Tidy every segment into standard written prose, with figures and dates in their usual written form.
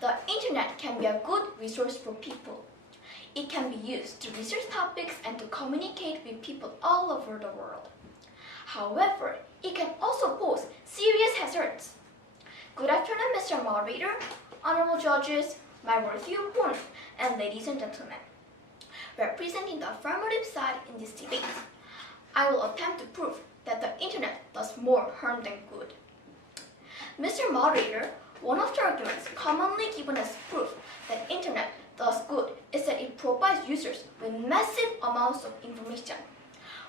The internet can be a good resource for people. It can be used to research topics and to communicate with people all over the world. However, it can also pose serious hazards. Good afternoon, Mr. Moderator, honorable judges, my worthy opponent, and ladies and gentlemen. Representing the affirmative side in this debate, I will attempt to prove that the internet does more harm than good. Mr. Moderator, one of the arguments commonly given as proof that internet does good is that it provides users with massive amounts of information.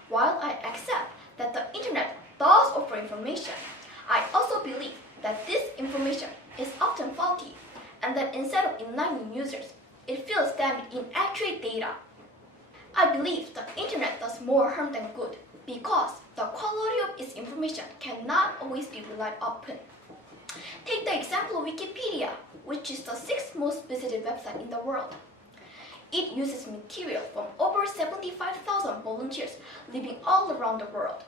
While I accept that the internet does offer information, I also believe that this information is often faulty and that instead of enlightening users, it fills them with inaccurate data. I believe the internet does more harm than good because the quality of its information cannot always be relied upon. Take the example of Wikipedia, which is the 6th most visited website in the world. It uses material from over 75,000 volunteers living all around the world.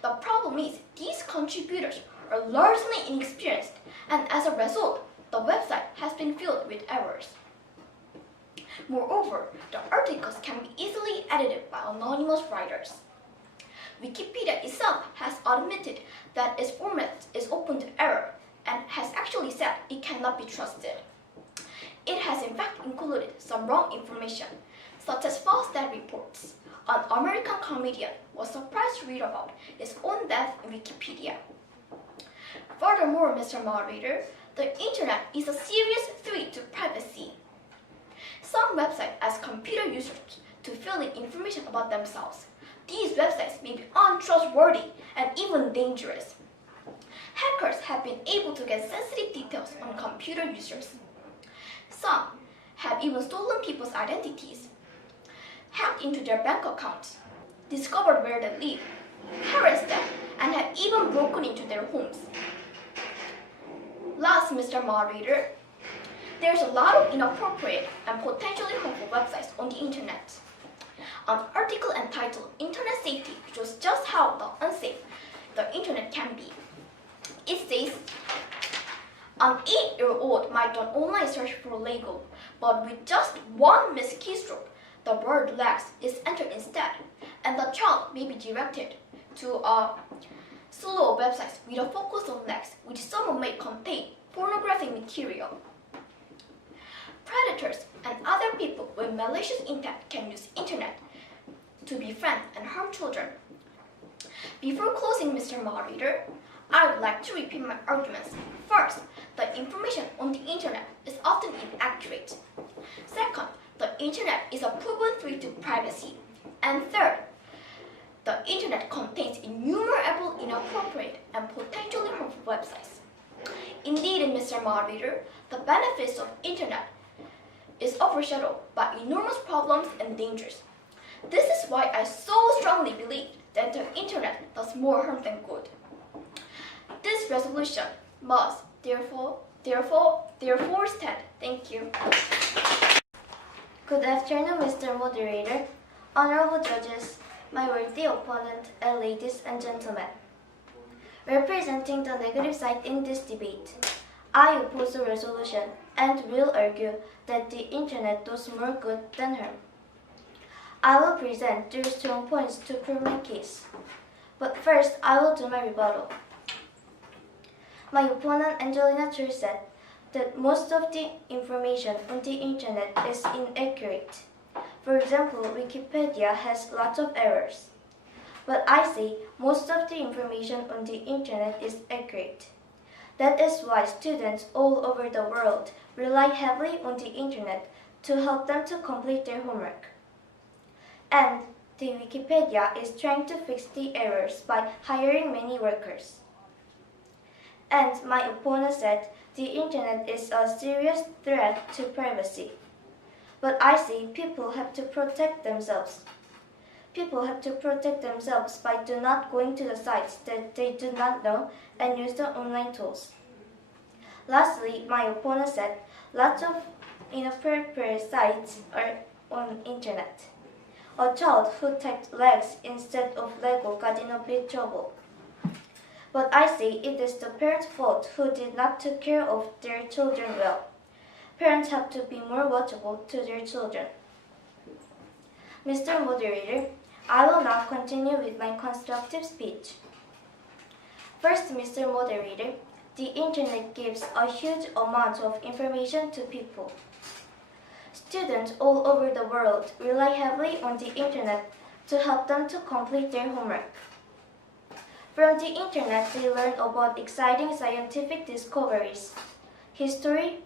The problem is these contributors are largely inexperienced, and as a result, the website has been filled with errors. Moreover, the articles can be easily edited by anonymous writers. Wikipedia itself has admitted that its format is open to error and has actually said it cannot be trusted. It has in fact included some wrong information, such as false death reports. An American comedian was surprised to read about his own death in Wikipedia. Furthermore, Mr. Moderator, the internet is a serious threat to privacy. Some websites ask computer users to fill in information about themselves. These websites may be untrustworthy and even dangerous. Hackers have been able to get sensitive details on computer users. Some have even stolen people's identities, hacked into their bank accounts, discovered where they live, harassed them, and have even broken into their homes. Last, Mr. Moderator, there's a lot of inappropriate and potentially harmful websites on the internet. An article entitled Internet Safety shows just how unsafe the internet can be. It says, an 8-year-old might not only search for Lego, but with just one missed keystroke, the word legs is entered instead, and the child may be directed to a slew of websites with a focus on legs, which some may contain pornographic material. Predators and other people with malicious intent can use internet to befriend and harm children. Before closing, Mr. Moderator, I would like to repeat my arguments. First, the information on the internet is often inaccurate. Second, the internet is a proven threat to privacy. And third, the internet contains innumerable inappropriate and potentially harmful websites. Indeed, Mr. Moderator, the benefits of internet is overshadowed by enormous problems and dangers. This is why I so strongly believe that the internet does more harm than good. This resolution must therefore stand. Thank you. Good afternoon, Mr. Moderator, honorable judges, my worthy opponent, and ladies and gentlemen. Representing the negative side in this debate, I oppose the resolution and will argue that the internet does more good than harm. I will present 3 strong points to prove my case. But first, I will do my rebuttal. My opponent, Angelina, Choi, said that most of the information on the internet is inaccurate. For example, Wikipedia has lots of errors. But I say most of the information on the internet is accurate. That is why students all over the world rely heavily on the internet to help them to complete their homework. And the Wikipedia is trying to fix the errors by hiring many workers. And my opponent said the internet is a serious threat to privacy. But I say people have to protect themselves. People have to protect themselves by not going to the sites that they do not know and use the online tools. Lastly, my opponent said lots of inappropriate sites are on internet. A child who typed legs instead of Lego got in a big trouble. But I say it is the parents' fault who did not take care of their children well. parents have to be more watchable to their children. Mr. Moderator, I will now continue with my constructive speech. First, Mr. Moderator, the internet gives a huge amount of information to people. Students all over the world rely heavily on the internet to help them to complete their homework. From the internet, they learn about exciting scientific discoveries, history,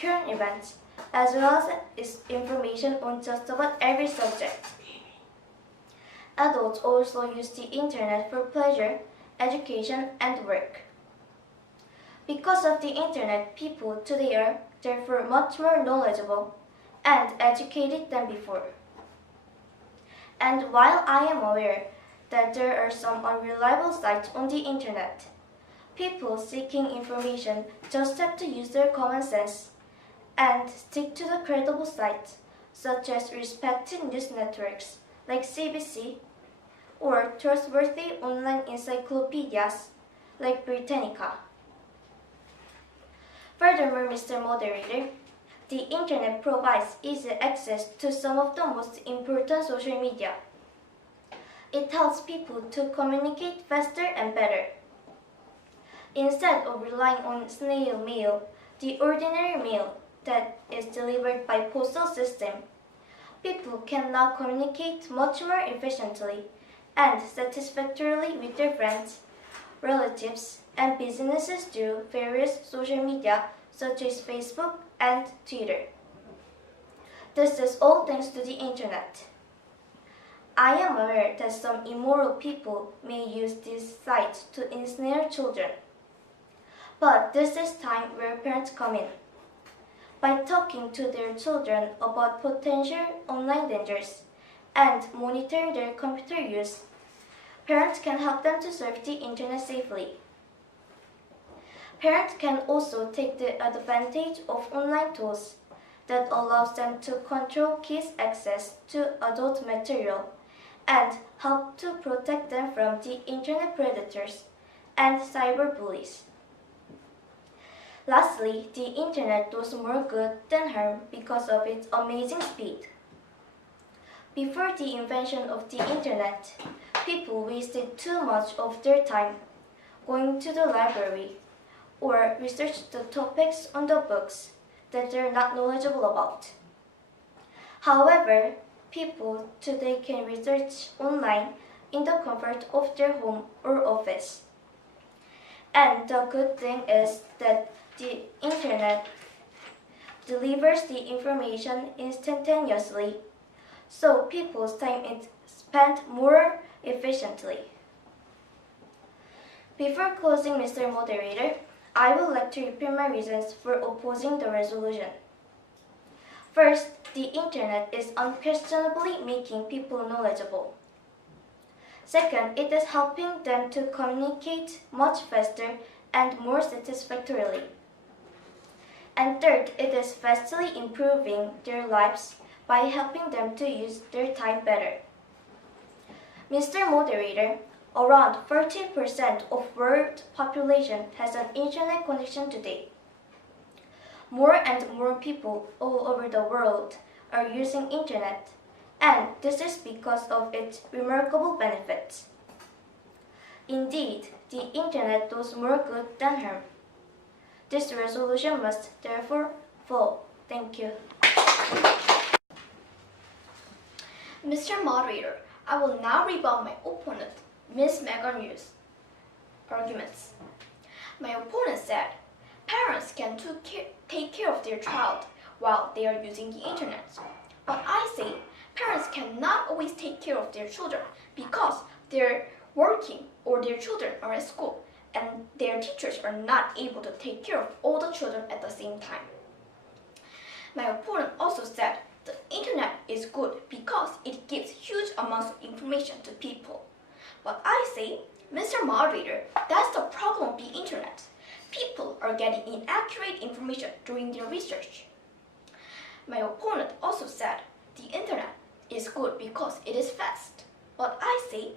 current events, as well as information on just about every subject. Adults also use the internet for pleasure, education, and work. Because of the internet, people today are therefore much more knowledgeable and educated than before. And while I am aware that there are some unreliable sites on the internet, people seeking information just have to use their common sense and stick to the credible sites, such as respected news networks like CBC or trustworthy online encyclopedias like Britannica. Furthermore, Mr. Moderator, the internet provides easy access to some of the most important social media. It helps people to communicate faster and better. Instead of relying on snail mail, the ordinary mail that is delivered by postal system, people can now communicate much more efficiently and satisfactorily with their friends, relatives, and businesses through various social media such as Facebook and Twitter. This is all thanks to the internet. I am aware that some immoral people may use these sites to ensnare children. But this is time where parents come in. By talking to their children about potential online dangers and monitoring their computer use, parents can help them to surf the internet safely. Parents can also take the advantage of online tools that allows them to control kids' access to adult material and help to protect them from the internet predators and cyberbullies. Lastly, the internet does more good than harm because of its amazing speed. Before the invention of the internet, people wasted too much of their time going to the library or research the topics on the books that they're not knowledgeable about. However, people today can research online in the comfort of their home or office. And the good thing is that the internet delivers the information instantaneously, so people's time is spent more efficiently. Before closing, Mr. Moderator, I would like to repeat my reasons for opposing the resolution. First, the internet is unquestionably making people knowledgeable. Second, it is helping them to communicate much faster and more satisfactorily. And third, it is vastly improving their lives by helping them to use their time better. Mr. Moderator, around 40% of world population has an internet connection today. More and more people all over the world are using internet, and this is because of its remarkable benefits. Indeed, the internet does more good than harm. This resolution must therefore fall. Thank you. Mr. Moderator, I will now rebut my opponent, Ms. Megan Yu's arguments. My opponent said parents can take care of their child while they are using the internet. But I say parents cannot always take care of their children because they're working or their children are at school and their teachers are not able to take care of all the children at the same time. My opponent also said the internet is good because it gives huge amounts of information to people. But I say, Mr. Moderator, that's the problem of the internet. People are getting inaccurate information during their research. My opponent also said the internet is good because it is fast. But I say,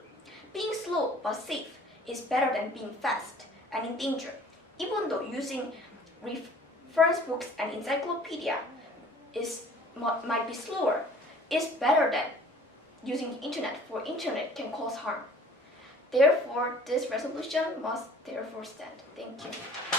being slow but safe is better than being fast and in danger, even though using reference books and encyclopedia might be slower, is better than using the internet, for internet can cause harm. Therefore, this resolution must therefore stand. Thank you.